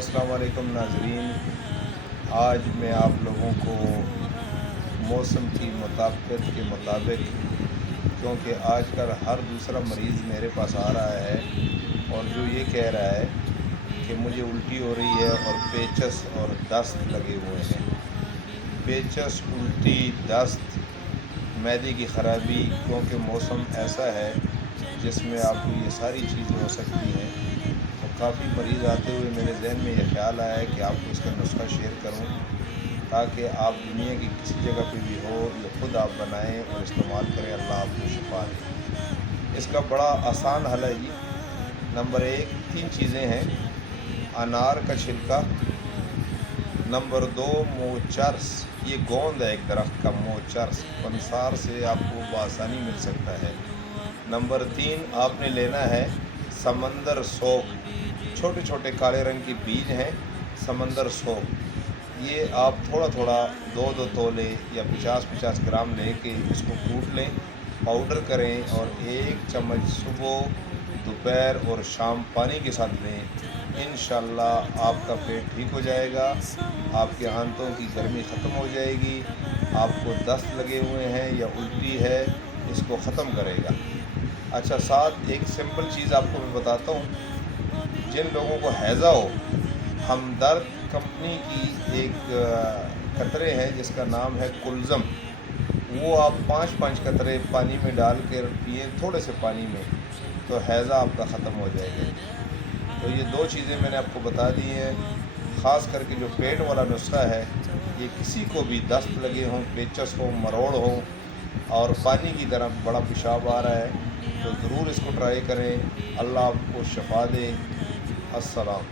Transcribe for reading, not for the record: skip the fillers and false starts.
अस्सलाम वालेकुम नाज़रीन। आज मैं आप लोगों को मौसम की मुताबिकत के मुताबिक, क्योंकि आजकल हर दूसरा मरीज़ मेरे पास आ रहा है और जो ये कह रहा है कि मुझे उल्टी हो रही है और पेचस और दस्त लगे हुए हैं। पेचस, उल्टी, दस्त, मैदे की ख़राबी, क्योंकि मौसम ऐसा है जिसमें आपको ये सारी चीज़ें हो सकती हैं। तो काफ़ी मरीज़ आते हुए मेरे जहन में ये ख़्याल आया है कि आपको इसका नुस्खा शेयर करूं, ताकि आप दुनिया की किसी जगह पे भी हो या ख़ुद आप बनाएं और इस्तेमाल करें। अल्लाह आपको शिफा दे। इसका बड़ा आसान हल है जी। नंबर 1, 3 चीज़ें हैं। अनार का छिलका। नंबर 2, मोचर्स। ये गोंद है एक दरख्त का, मोचर्स पंसार से आपको बआसानी मिल सकता है। नंबर 3, आपने लेना है समंदर सोप। छोटे छोटे काले रंग के बीज हैं, समंदर सोप। ये आप थोड़ा थोड़ा 2-2 तोले या 50-50 ग्राम लेके इसको कूट लें, पाउडर करें और 1 चम्मच सुबह, दोपहर और शाम पानी के साथ लें। इंशाअल्लाह आपका पेट ठीक हो जाएगा, आपके आंतों की गर्मी ख़त्म हो जाएगी, आपको दस्त लगे हुए हैं या उल्टी है इसको ख़त्म करेगा। अच्छा, साथ एक सिंपल चीज़ आपको मैं बताता हूँ। जिन लोगों को हैज़ा हो, हमदर्द कंपनी की एक कतरे हैं जिसका नाम है कुल्ज़म, वो आप 5-5 कतरे पानी में डाल कर पिए, थोड़े से पानी में, तो हैज़ा आपका ख़त्म हो जाएगा। तो ये 2 चीज़ें मैंने आपको बता दी हैं। ख़ास करके जो पेट वाला नुस्खा है, ये किसी को भी दस्त लगे हों, पेचस हो, मरोड़ हो और पानी की तरह बड़ा पेशाब आ रहा है, तो ज़रूर इसको ट्राई करें। अल्लाह आपको शिफा दे। अस्सलाम।